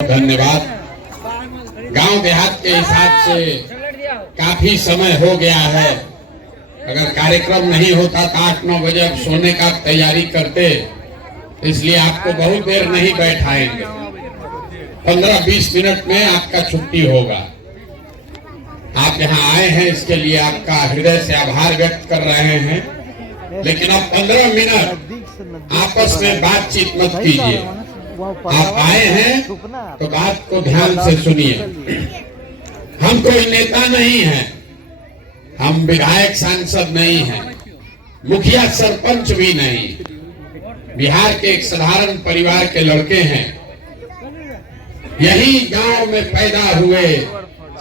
धन्यवाद। गांव देहात के हिसाब से काफी समय हो गया है। अगर कार्यक्रम नहीं होता तो 8-9 बजे अब सोने का तैयारी करते, इसलिए आपको बहुत देर नहीं बैठाएंगे। 15-20 मिनट में आपका छुट्टी होगा। आप यहाँ आए हैं, इसके लिए आपका हृदय से आभार व्यक्त कर रहे हैं। लेकिन अब 15 मिनट आपस में बातचीत मत कीजिए। आप आए हैं तो बात को ध्यान से सुनिए। हम कोई नेता नहीं हैं, हम विधायक सांसद नहीं हैं, मुखिया सरपंच भी नहीं। बिहार के एक साधारण परिवार के लड़के हैं। यही गांव में पैदा हुए,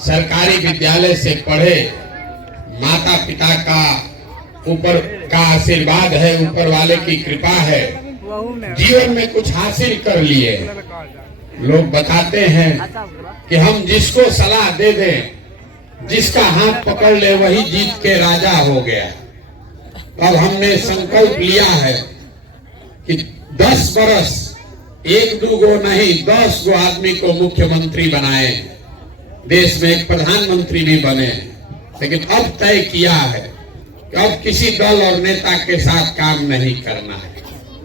सरकारी विद्यालय से पढ़े। माता पिता का ऊपर का आशीर्वाद है, ऊपर वाले की कृपा है। जीवन में कुछ हासिल कर लिए। लोग बताते हैं कि हम जिसको सलाह दे दें, जिसका हाथ पकड़ ले, वही जीत के राजा हो गया। अब हमने संकल्प लिया है कि 10 बरस 1-2 गो नहीं 10 गो आदमी को मुख्यमंत्री बनाए, देश में एक प्रधानमंत्री भी बने। लेकिन अब तय किया है कि अब किसी दल और नेता के साथ काम नहीं करना है।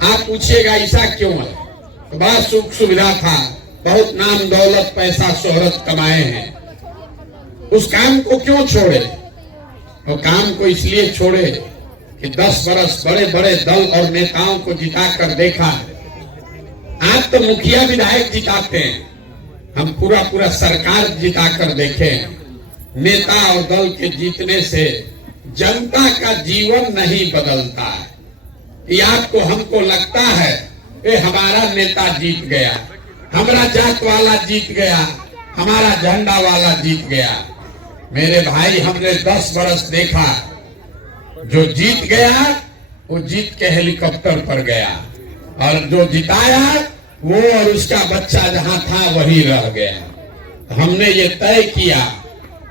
आप पूछिएगा ऐसा क्यों है? तो बड़ा सुख सुविधा था, बहुत नाम दौलत पैसा शोहरत कमाए हैं, उस काम को क्यों छोड़े? तो काम को इसलिए छोड़े कि 10 बरस बड़े बड़े दल और नेताओं को जिता कर देखा। आप तो मुखिया विधायक जिताते हैं, हम पूरा सरकार जिता कर देखे। नेता और दल के जीतने से जनता का जीवन नहीं बदलता है। ये आपको हमको लगता है ये हमारा नेता जीत गया, हमारा जात वाला जीत गया, हमारा झंडा वाला जीत गया। मेरे भाई, हमने 10 बरस देखा, जो जीत गया वो जीत के हेलीकॉप्टर पर गया, और जो जिताया वो और उसका बच्चा जहां था वही रह गया। हमने ये तय किया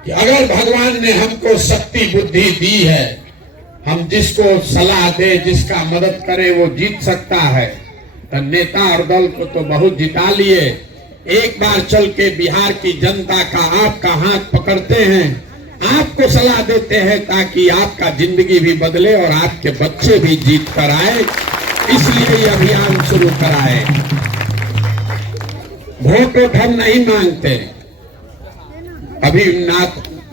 कि अगर भगवान ने हमको शक्ति बुद्धि दी है, हम जिसको सलाह दे, जिसका मदद करे वो जीत सकता है। तो नेता और दल को तो बहुत जिता लिए। एक बार चल के बिहार की जनता का आपका हाथ पकड़ते हैं, आपको सलाह देते हैं ताकि आपका जिंदगी भी बदले और आपके बच्चे भी जीत कर आए। इसलिए ये अभियान शुरू कराए। वोट हम नहीं मांगते। अभी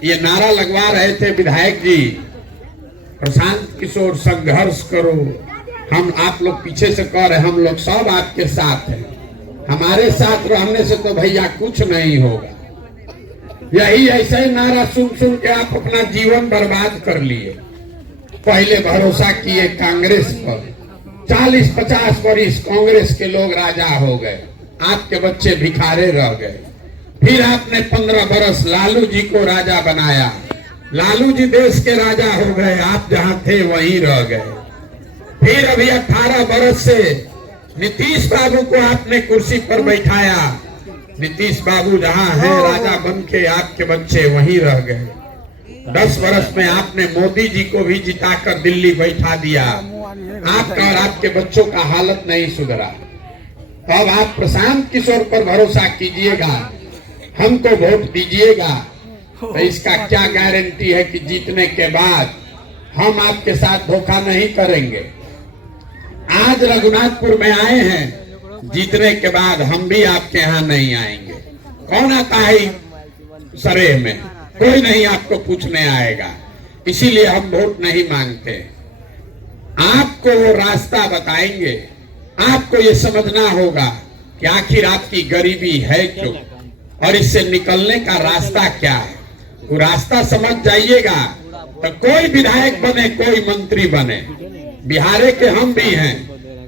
ये नारा लगवा रहे थे विधायक जी, प्रशांत किशोर संघर्ष करो। हम आप लोग पीछे से कह रहे, हम लोग सब आपके साथ हैं। हमारे साथ रहने से तो भैया कुछ नहीं होगा। यही ऐसे नारा सुन के आप अपना जीवन बर्बाद कर लिए। पहले भरोसा किए कांग्रेस पर, 40-50 वर्ष कांग्रेस के लोग राजा हो गए, आपके बच्चे भिखारे रह गए। फिर आपने 15 बरस लालू जी को राजा बनाया, लालू जी देश के राजा हो गए, आप जहां थे वहीं रह गए। फिर अभी 18 बरस से नीतीश बाबू को आपने कुर्सी पर बैठाया, नीतीश बाबू जहां है राजा बन के, आपके बच्चे वहीं रह गए। 10 बरस में आपने मोदी जी को भी जिताकर दिल्ली बैठा दिया, आपका और आपके बच्चों का हालत नहीं सुधरा। तो अब आप प्रशांत किशोर पर भरोसा कीजिएगा, हमको वोट दीजिएगा। तो इसका क्या गारंटी है कि जीतने के बाद हम आपके साथ धोखा नहीं करेंगे? आज रघुनाथपुर में आए हैं, जीतने के बाद हम भी आपके यहाँ नहीं आएंगे। कौन आता है सरेह में? कोई नहीं आपको पूछने आएगा। इसीलिए हम वोट नहीं मांगते। आपको वो रास्ता बताएंगे। आपको ये समझना होगा कि आखिर आपकी गरीबी है क्यों, और इससे निकलने का रास्ता क्या है। वो रास्ता समझ जाइएगा तो कोई विधायक बने, कोई मंत्री बने, बिहार के हम भी हैं,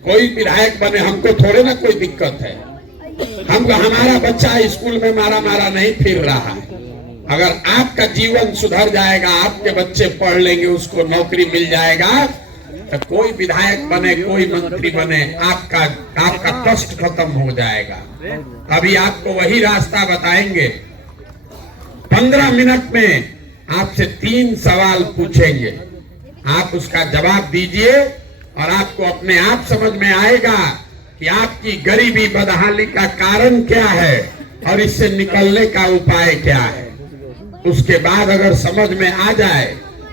कोई विधायक बने, हमको थोड़े ना कोई दिक्कत है। हमारा बच्चा स्कूल में मारा नहीं फिर रहा है। अगर आपका जीवन सुधर जाएगा, आपके बच्चे पढ़ लेंगे, उसको नौकरी मिल जाएगा, तो कोई विधायक बने, कोई मंत्री बने, आपका कष्ट खत्म हो जाएगा। अभी आपको वही रास्ता बताएंगे। 15 मिनट में आपसे 3 सवाल पूछेंगे, आप उसका जवाब दीजिए और आपको अपने आप समझ में आएगा कि आपकी गरीबी बदहाली का कारण क्या है और इससे निकलने का उपाय क्या है। उसके बाद अगर समझ में आ जाए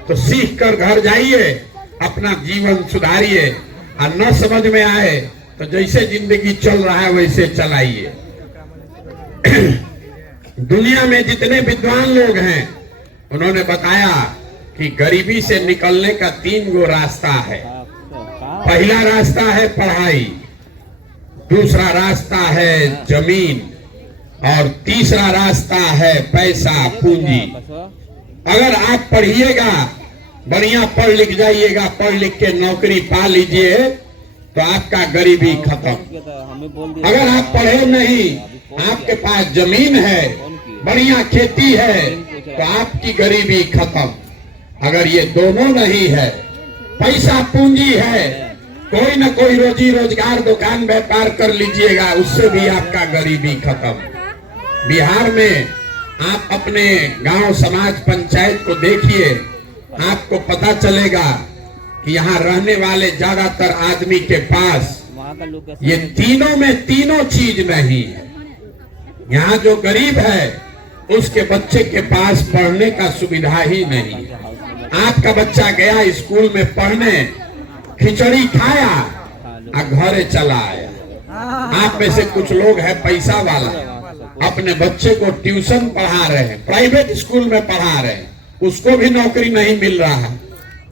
तो सीख कर घर जाइए, अपना जीवन सुधारिए, और न समझ में आए तो जैसे जिंदगी चल रहा है वैसे चलाइए। दुनिया में जितने विद्वान लोग हैं उन्होंने बताया कि गरीबी से निकलने का 3 गो रास्ता है। पहला रास्ता है पढ़ाई, दूसरा रास्ता है जमीन, और तीसरा रास्ता है पैसा पूंजी। अगर आप पढ़िएगा, बढ़िया पढ़ लिख जाइएगा, पढ़ लिख के नौकरी पा लीजिए तो आपका गरीबी खत्म। अगर आप पढ़े नहीं, आपके पास जमीन है, बढ़िया खेती है, तो आपकी गरीबी खत्म। अगर ये दोनों नहीं है, पैसा पूंजी है, कोई न कोई रोजी रोजगार दुकान व्यापार कर लीजिएगा, उससे भी आपका गरीबी खत्म। बिहार में आप अपने गांव समाज पंचायत को देखिए, आपको पता चलेगा कि यहाँ रहने वाले ज्यादातर आदमी के पास ये तीनों में तीनों चीज नहीं है। यहाँ जो गरीब है उसके बच्चे के पास पढ़ने का सुविधा ही नहीं है। आपका बच्चा गया स्कूल में पढ़ने, खिचड़ी खाया और घरे चला आया। आप में से कुछ लोग हैं पैसा वाला, अपने बच्चे को ट्यूशन पढ़ा रहे हैं, प्राइवेट स्कूल में पढ़ा रहे हैं, उसको भी नौकरी नहीं मिल रहा है।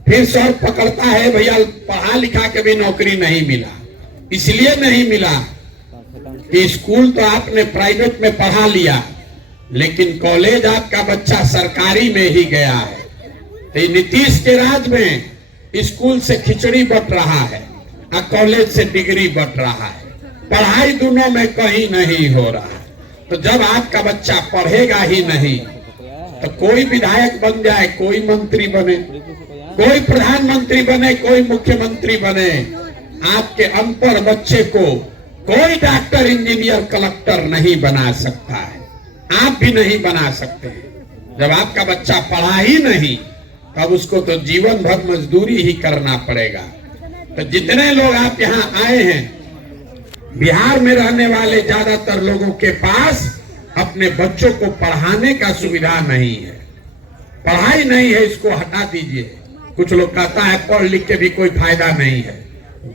फिर सर पकड़ता है, भैया पढ़ा लिखा के भी नौकरी नहीं मिला। इसलिए नहीं मिला कि स्कूल तो आपने प्राइवेट में पढ़ा लिया, लेकिन कॉलेज आपका बच्चा सरकारी में ही गया है। तो नीतीश के राज में स्कूल से खिचड़ी बट रहा है और कॉलेज से डिग्री बट रहा है, पढ़ाई दोनों में कहीं नहीं हो रहा है। तो जब आपका बच्चा पढ़ेगा ही नहीं तो कोई विधायक बन जाए, कोई मंत्री बने, कोई प्रधानमंत्री बने, कोई मुख्यमंत्री बने, आपके अनपढ़ बच्चे को कोई डॉक्टर, इंजीनियर, कलेक्टर नहीं बना सकता है। आप भी नहीं बना सकते। जब आपका बच्चा पढ़ा ही नहीं तब उसको तो जीवन भर मजदूरी ही करना पड़ेगा। तो जितने लोग आप यहाँ आए हैं, बिहार में रहने वाले ज्यादातर लोगों के पास अपने बच्चों को पढ़ाने का सुविधा नहीं है। पढ़ाई नहीं है, इसको हटा दीजिए। कुछ लोग कहता है पढ़ लिख के भी कोई फायदा नहीं है।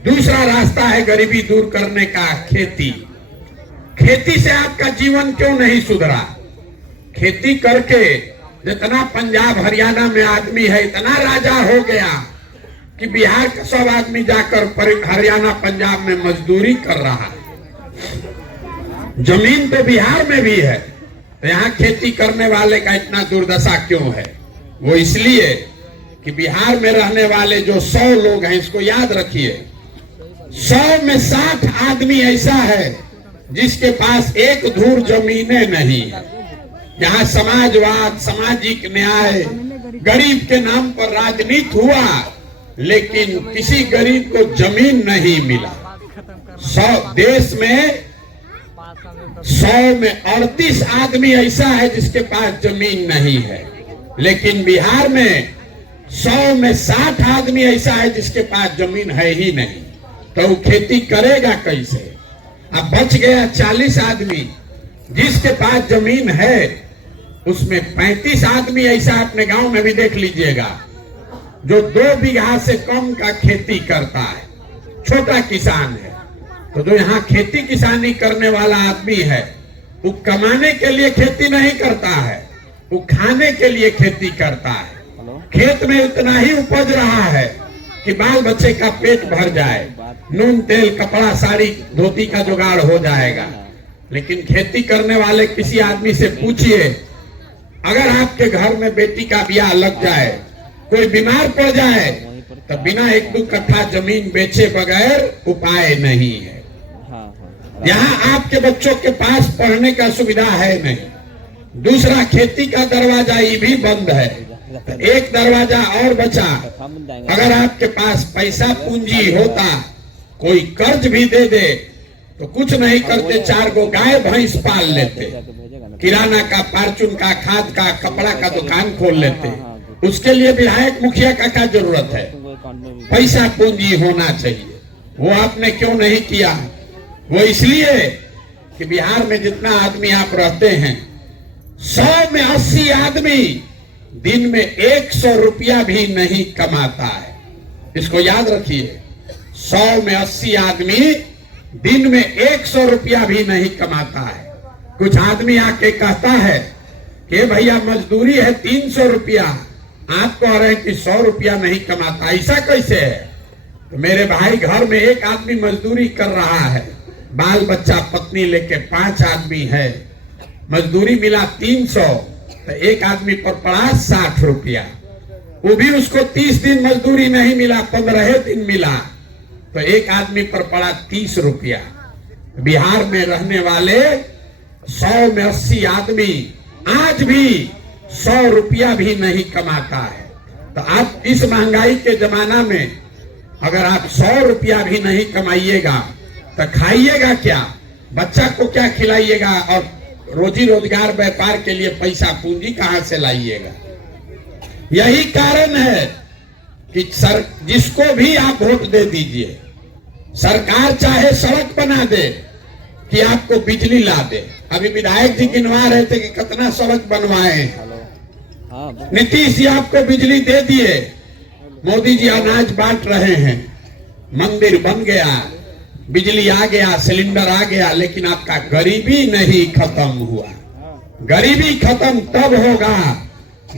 दूसरा रास्ता है गरीबी दूर करने का, खेती। खेती से आपका जीवन क्यों नहीं सुधरा? खेती करके जितना पंजाब हरियाणा में आदमी है, इतना राजा हो गया कि बिहार का सब आदमी जाकर हरियाणा पंजाब में मजदूरी कर रहा है। जमीन तो बिहार में भी है, तो यहाँ खेती करने वाले का इतना दुर्दशा क्यों है? वो इसलिए कि बिहार में रहने वाले जो 100 लोग हैं, इसको याद रखिए, 100 में 60 आदमी ऐसा है जिसके पास एक धूर जमीनें नहीं है। यहाँ समाजवाद, सामाजिक न्याय, गरीब के नाम पर राजनीति हुआ, लेकिन किसी गरीब को जमीन नहीं मिला। 100 देश में 100 में 38 आदमी ऐसा है जिसके पास जमीन नहीं है, लेकिन बिहार में 100 में 60 आदमी ऐसा है जिसके पास जमीन है ही नहीं। तो वो खेती करेगा कैसे? अब बच गया 40 आदमी जिसके पास जमीन है, उसमें 35 आदमी ऐसा अपने गांव में भी देख लीजिएगा जो 2 बीघा से कम का खेती करता है, छोटा किसान है। तो जो यहाँ खेती किसानी करने वाला आदमी है, वो कमाने के लिए खेती नहीं करता है, वो खाने के लिए खेती करता है। खेत में उतना ही उपज रहा है कि बाल बच्चे का पेट भर जाए, नून तेल कपड़ा साड़ी धोती का जुगाड़ हो जाएगा। लेकिन खेती करने वाले किसी आदमी से पूछिए, अगर आपके घर में बेटी का ब्याह लग जाए, कोई बीमार पड़ जाए, तो बिना 1-2 कट्ठा जमीन बेचे बगैर उपाय नहीं है। यहाँ आपके बच्चों के पास पढ़ने का सुविधा है नहीं। दूसरा, खेती का दरवाजा ये भी बंद है। एक दरवाजा और बचा, अगर आपके पास पैसा पूंजी होता, कोई कर्ज भी दे दे तो कुछ नहीं करते, 4 गो गाय भैंस पाल लेते, किराना का, फार्चून का, खाद का, कपड़ा का दुकान खोल लेते। उसके लिए विधायक मुखिया का क्या जरूरत है? पैसा पूंजी होना चाहिए। वो आपने क्यों नहीं किया? वो इसलिए कि बिहार में जितना आदमी आप रहते हैं, 100 में 80 आदमी दिन में 100 रुपया भी नहीं कमाता है। इसको याद रखिए, 100 में 80 आदमी दिन में 100 रुपया भी नहीं कमाता है। कुछ आदमी आके कहता है कि भैया मजदूरी है 300 रुपया, आप कह रहे हैं कि 100 रुपया नहीं कमाता, ऐसा कैसे है? तो मेरे भाई, घर में एक आदमी मजदूरी कर रहा है, बाल बच्चा पत्नी लेके 5 आदमी है, मजदूरी मिला 300, तो एक आदमी पर पड़ा 60 रुपया। वो भी उसको 30 दिन मजदूरी नहीं मिला, 15 दिन मिला, तो एक आदमी पर पड़ा 30 रुपया। बिहार में रहने वाले 100 में 80 आदमी आज भी 100 रुपया भी नहीं कमाता है। तो आप इस महंगाई के जमाना में अगर आप 100 रुपया भी नहीं कमाइएगा तो खाइएगा क्या, बच्चा को क्या खिलाइएगा, और रोजी रोजगार व्यापार के लिए पैसा पूंजी कहां से लाइएगा? यही कारण है कि जिसको भी आप वोट दे दीजिए, सरकार चाहे सड़क बना दे कि आपको बिजली ला दे। अभी विधायक जी गिनवा रहे थे कि कितना सड़क बनवाए। नीतीश जी आपको बिजली दे दिए, मोदी जी अनाज बांट रहे हैं, मंदिर बन गया, बिजली आ गया, सिलेंडर आ गया, लेकिन आपका गरीबी नहीं खत्म हुआ। गरीबी खत्म तब होगा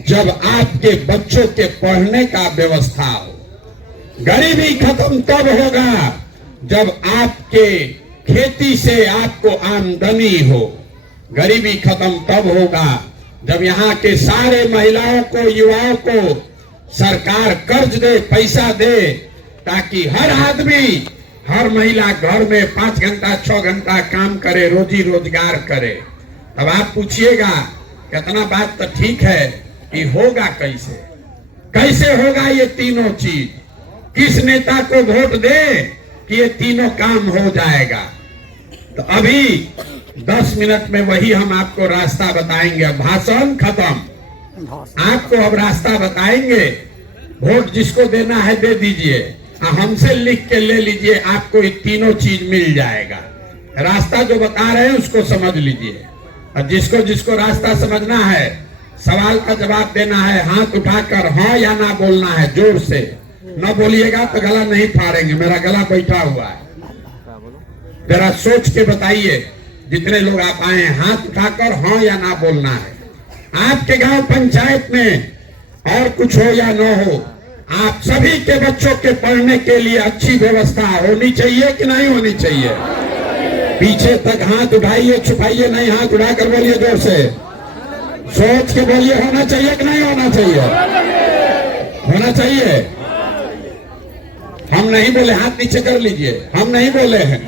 जब आपके बच्चों के पढ़ने का व्यवस्था हो। गरीबी खत्म तब होगा जब आपके खेती से आपको आमदनी हो। गरीबी खत्म तब होगा जब यहाँ के सारे महिलाओं को, युवाओं को सरकार कर्ज दे, पैसा दे, ताकि हर आदमी, हर महिला घर में 5 घंटा 6 घंटा काम करे, रोजी रोजगार करे। अब आप पूछिएगा कितना बात तो ठीक है, कि होगा कैसे? कैसे होगा ये तीनों चीज? किस नेता को वोट दे कि ये तीनों काम हो जाएगा? तो अभी 10 मिनट में वही हम आपको रास्ता बताएंगे। भाषण खत्म, आपको अब रास्ता बताएंगे। वोट जिसको देना है दे दीजिए, हमसे लिख के ले लीजिए, आपको ये तीनों चीज मिल जाएगा। रास्ता जो बता रहे हैं उसको समझ लीजिए, और जिसको जिसको रास्ता समझना है, सवाल का जवाब देना है, हाथ उठाकर हाँ या ना बोलना है। जोर से न बोलिएगा तो गला नहीं फाड़ेंगे, मेरा गला बैठा हुआ है। जरा सोच के बताइए, जितने लोग आप आए हैं, हाथ उठाकर हाँ या ना बोलना है। आपके गांव पंचायत में और कुछ हो या न हो, आप सभी के बच्चों के पढ़ने के लिए अच्छी व्यवस्था होनी चाहिए कि नहीं होनी चाहिए? पीछे तक हाथ उठाइए, छुपाइए नहीं, हाथ उठाकर बोलिए जोर से, सोच के बोलिए, होना चाहिए कि नहीं होना चाहिए? होना चाहिए। हम नहीं बोले, हाथ नीचे कर लीजिए, हम नहीं बोले हैं,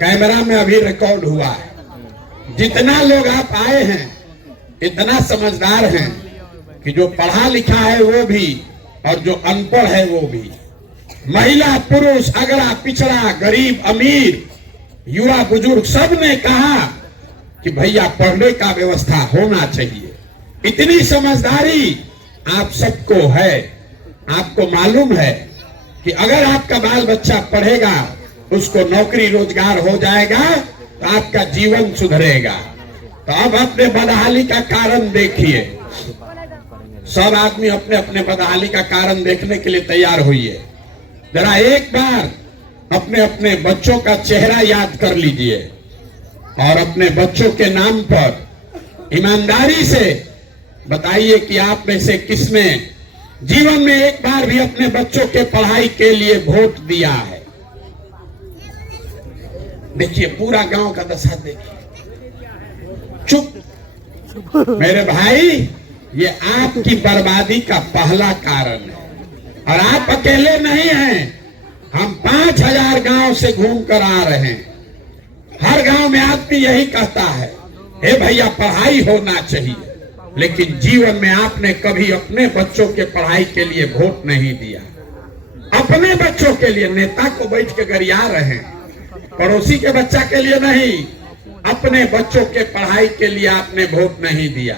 कैमरा में अभी रिकॉर्ड हुआ है। जितना लोग आप आए हैं इतना समझदार हैं कि जो पढ़ा लिखा है वो भी और जो अनपढ़ है वो भी, महिला पुरुष, अगड़ा पिछड़ा, गरीब अमीर, युवा बुजुर्ग, सब ने कहा कि भैया पढ़ने का व्यवस्था होना चाहिए। इतनी समझदारी आप सबको है। आपको मालूम है कि अगर आपका बाल बच्चा पढ़ेगा, उसको नौकरी रोजगार हो जाएगा, तो आपका जीवन सुधरेगा। तो अब अपने बदहाली का कारण देखिए, सब आदमी अपने अपने बदहाली का कारण देखने के लिए तैयार होइए। जरा एक बार अपने अपने बच्चों का चेहरा याद कर लीजिए और अपने बच्चों के नाम पर ईमानदारी से बताइए कि आप में से किसने जीवन में एक बार भी अपने बच्चों के पढ़ाई के लिए वोट दिया है। देखिए पूरा गांव का दशा देखिए, चुप। मेरे भाई, ये आपकी बर्बादी का पहला कारण है, और आप अकेले नहीं हैं। हम 5000 गांव से घूम कर आ रहे हैं। हर गांव में आदमी यही कहता है, हे भैया पढ़ाई होना चाहिए, लेकिन जीवन में आपने कभी अपने बच्चों के पढ़ाई के लिए वोट नहीं दिया। अपने बच्चों के लिए नेता को बैठ के गरिया रहे हैं, पड़ोसी के बच्चा के लिए नहीं, अपने बच्चों के पढ़ाई के लिए आपने वोट नहीं दिया।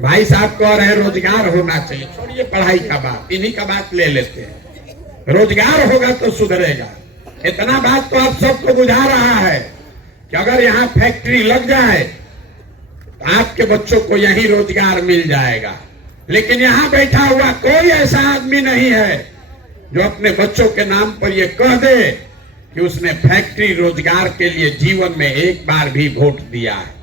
भाई साहब कह रहे हैं रोजगार होना चाहिए, छोड़िए पढ़ाई का बात, इन्हीं का बात ले लेते हैं। रोजगार होगा तो सुधरेगा, इतना बात तो आप सबको बुझा रहा है। कि अगर यहाँ फैक्ट्री लग जाए तो आपके बच्चों को यही रोजगार मिल जाएगा। लेकिन यहाँ बैठा हुआ कोई ऐसा आदमी नहीं है जो अपने बच्चों के नाम पर यह कह दे कि उसने फैक्ट्री रोजगार के लिए जीवन में एक बार भी वोट दिया है।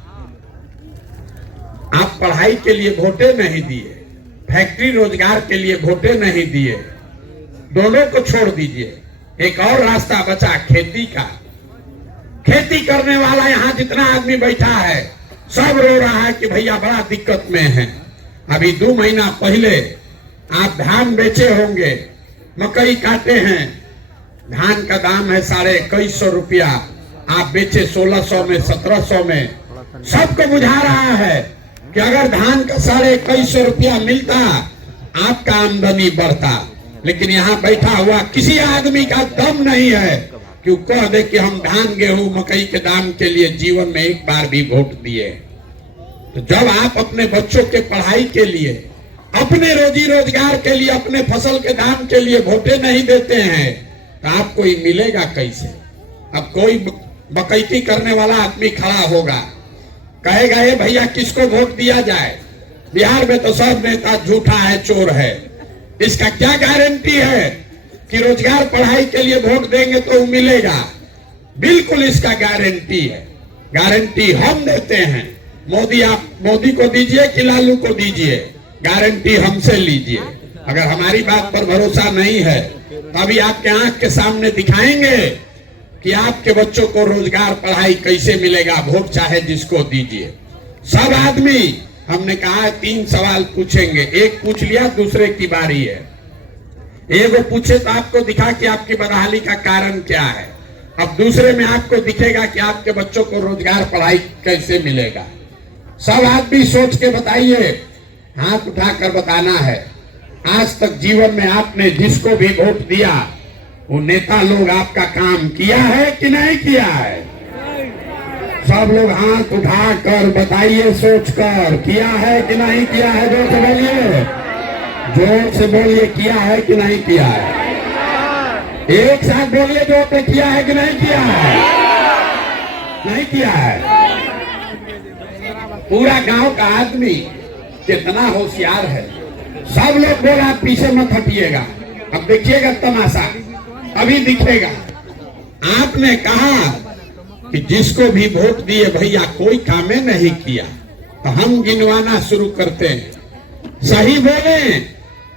आप पढ़ाई के लिए वोटे नहीं दिए, फैक्ट्री रोजगार के लिए वोटे नहीं दिए, दोनों को छोड़ दीजिए। एक और रास्ता बचा खेती का। खेती करने वाला यहाँ जितना आदमी बैठा है सब रो रहा है कि भैया बड़ा दिक्कत में है। अभी 2 महीना पहले आप धान बेचे होंगे, मकई काटे हैं, धान का दाम है 2150 रुपया, आप बेचे 1600 में 1700 में। सबको बुझा रहा है कि अगर धान का 2150 रुपया मिलता आपका आमदनी बढ़ता। लेकिन यहाँ बैठा हुआ किसी आदमी का दम नहीं है कि वो कह दे कि हम धान गेहूं मकई के दाम के लिए जीवन में एक बार भी वोट दिए। तो जब आप अपने बच्चों के पढ़ाई के लिए, अपने रोजी रोजगार के लिए, अपने फसल के दाम के लिए वोटे नहीं देते हैं तो आपको ये मिलेगा कैसे? अब कोई बकैती करने वाला आदमी खड़ा होगा, कहेगा ये भैया किसको वोट दिया जाए? बिहार में तो सब नेता झूठा है, चोर है। इसका क्या गारंटी है कि रोजगार पढ़ाई के लिए वोट देंगे तो मिलेगा? बिल्कुल इसका गारंटी है। गारंटी हम देते हैं। मोदी, आप मोदी को दीजिए कि लालू को दीजिए, गारंटी हमसे लीजिए। अगर हमारी बात पर भरोसा नहीं है तो अभी आपके आंख के सामने दिखाएंगे कि आपके बच्चों को रोजगार पढ़ाई कैसे मिलेगा। वोट चाहे जिसको दीजिए। सब आदमी, हमने कहा 3 सवाल पूछेंगे, एक पूछ लिया दूसरे की बारी है। एक वो पूछे तो आपको दिखा कि आपकी बदहाली का कारण क्या है। अब दूसरे में आपको दिखेगा कि आपके बच्चों को रोजगार पढ़ाई कैसे मिलेगा। सब आदमी सोच के बताइए, हाथ उठाकर बताना है। आज तक जीवन में आपने जिसको भी वोट दिया वो नेता लोग आपका काम किया है कि नहीं किया है? सब लोग हाथ उठाकर बताइए, सोचकर, किया है कि नहीं किया है? जोर से बोलिए, जोर से बोलिए, किया है कि नहीं किया है? एक साथ बोलिए जोर से, किया है कि नहीं किया है? नहीं किया है। पूरा गांव का आदमी कितना होशियार है। सब लोग बोला पीछे मत हटिएगा, अब देखिएगा तमाशा, अभी दिखेगा। आपने कहा कि जिसको भी वोट दिए भैया कोई काम नहीं किया, तो हम गिनवाना शुरू करते हैं। सही बोले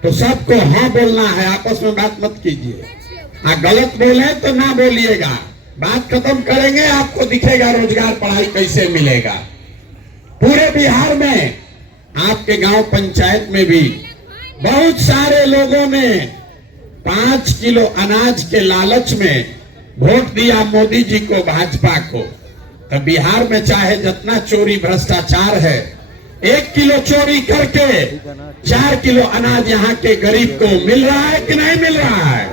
तो सबको हाँ बोलना है, आपस में बात मत कीजिए। गलत बोले तो ना बोलिएगा, बात खत्म करेंगे, आपको दिखेगा रोजगार पढ़ाई कैसे मिलेगा। पूरे बिहार में, आपके गांव पंचायत में भी बहुत सारे लोगों ने 5 किलो अनाज के लालच में वोट दिया मोदी जी को, भाजपा को। तो बिहार में चाहे जितना चोरी भ्रष्टाचार है, 1 किलो चोरी करके 4 किलो अनाज यहाँ के गरीब को मिल रहा है कि नहीं मिल रहा है?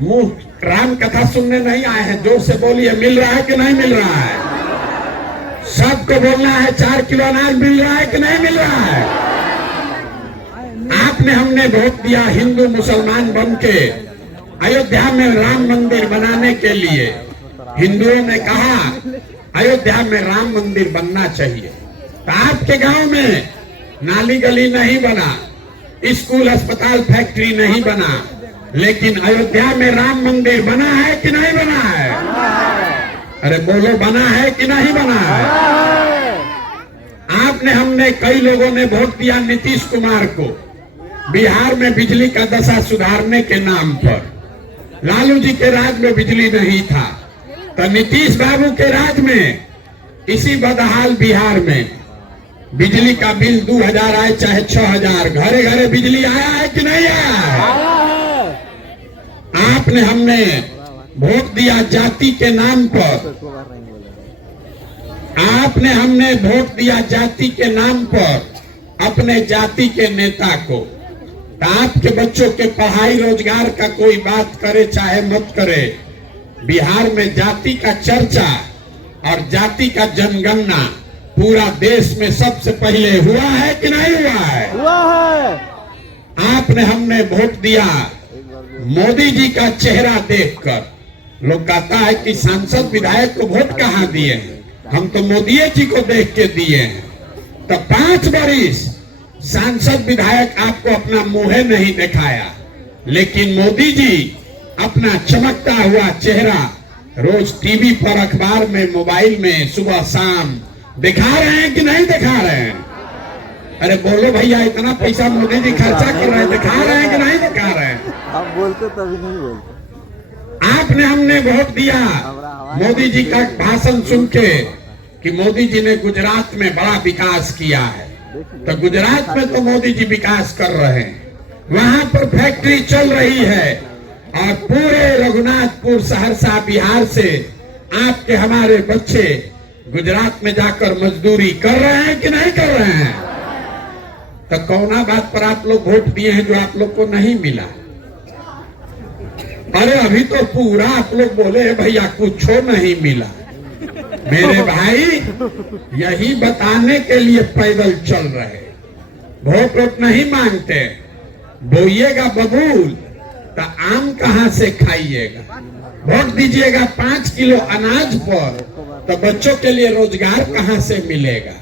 मुंह राम कथा सुनने नहीं आए हैं, जोर से बोलिए, मिल रहा है कि नहीं मिल रहा है? सबको बोलना है 4 किलो अनाज मिल रहा है कि नहीं मिल रहा है? आपने, हमने वोट दिया हिंदू मुसलमान बन के अयोध्या में राम मंदिर बनाने के लिए। हिंदुओं ने कहा अयोध्या में राम मंदिर बनना चाहिए। तो आपके गांव में नाली गली नहीं बना, स्कूल अस्पताल फैक्ट्री नहीं बना, लेकिन अयोध्या में राम मंदिर बना है कि नहीं बना है? अरे बोलो, बना है कि नहीं बना है? आपने, हमने, कई लोगों ने वोट दिया नीतीश कुमार को बिहार में बिजली का दशा सुधारने के नाम पर। लालू जी के राज में बिजली नहीं था, तो नीतीश बाबू के राज में इसी बदहाल बिहार में बिजली का बिल 2000 आए चाहे 6000, घरे घरे बिजली आया है कि नहीं आया है? आपने, हमने वोट दिया जाति के नाम पर। आपने, हमने वोट दिया जाति के नाम पर अपने जाति के नेता को। तो आपके बच्चों के पढ़ाई रोजगार का कोई बात करे चाहे मत करे, बिहार में जाति का चर्चा और जाति का जनगणना पूरा देश में सबसे पहले हुआ है कि नहीं हुआ है? हुआ है। आपने, हमने वोट दिया मोदी जी का चेहरा देखकर। लोग कहता है कि सांसद विधायक को वोट कहाँ दिए हैं, हम तो मोदी जी को देख के दिए हैं। तो 5 वर्ष सांसद विधायक आपको अपना मुंह नहीं दिखाया, लेकिन मोदी जी अपना चमकता हुआ चेहरा रोज टीवी पर, अखबार में, मोबाइल में सुबह शाम दिखा रहे हैं कि नहीं दिखा रहे हैं? अरे बोलो भैया, इतना पैसा मोदी जी खर्चा कर रहे हैं, दिखा रहे हैं कि नहीं दिखा रहे हैं? आप बोलते तभी नहीं बोलते। आपने हमने वोट दिया मोदी जी का भाषण सुन के कि मोदी जी ने गुजरात में बड़ा विकास किया है। तो गुजरात में तो मोदी जी विकास कर रहे हैं, वहां पर फैक्ट्री चल रही है और पूरे रघुनाथपुर, सहरसा, बिहार से आपके हमारे बच्चे गुजरात में जाकर मजदूरी कर रहे हैं कि नहीं कर रहे हैं? तो कौना बात पर आप लोग वोट दिए हैं जो आप लोग को नहीं मिला? अरे अभी तो पूरा आप लोग बोले भैया कुछ नहीं मिला। मेरे भाई यही बताने के लिए पैदल चल रहे, वोट नहीं मांगते। बोइएगा बबूल तो आम कहां से खाइएगा? वोट दीजिएगा 5 किलो अनाज पर तो बच्चों के लिए रोजगार कहां से मिलेगा?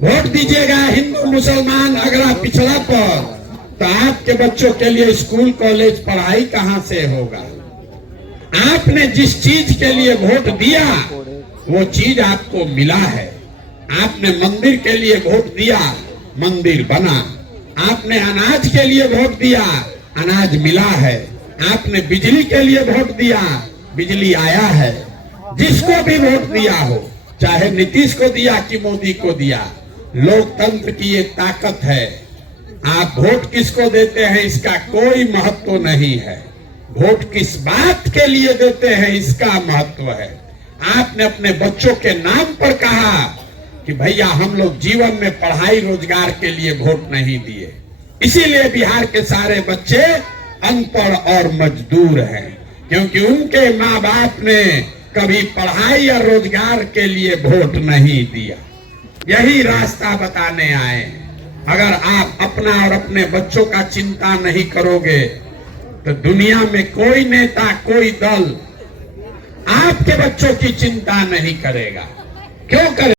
वोट दीजिएगा हिंदू मुसलमान अगला पिछड़ा पर तो आपके बच्चों के लिए स्कूल कॉलेज पढ़ाई कहां से होगा? आपने जिस चीज के लिए वोट दिया वो चीज आपको मिला है। आपने मंदिर के लिए वोट दिया, मंदिर बना। आपने अनाज के लिए वोट दिया, अनाज मिला है। आपने बिजली के लिए वोट दिया, बिजली आया है। जिसको भी वोट दिया हो, चाहे नीतीश को दिया कि मोदी को दिया, लोकतंत्र की ये ताकत है। आप वोट किसको देते हैं इसका कोई महत्व नहीं है, वोट किस बात के लिए देते हैं इसका महत्व है। आपने अपने बच्चों के नाम पर कहा कि भैया हम लोग जीवन में पढ़ाई रोजगार के लिए वोट नहीं दिए, इसीलिए बिहार के सारे बच्चे अनपढ़ और मजदूर हैं, क्योंकि उनके माँ बाप ने कभी पढ़ाई या रोजगार के लिए वोट नहीं दिया। यही रास्ता बताने आए हैं। अगर आप अपना और अपने बच्चों का चिंता नहीं करोगे तो दुनिया में कोई नेता, कोई दल आपके बच्चों की चिंता नहीं करेगा। क्यों करे?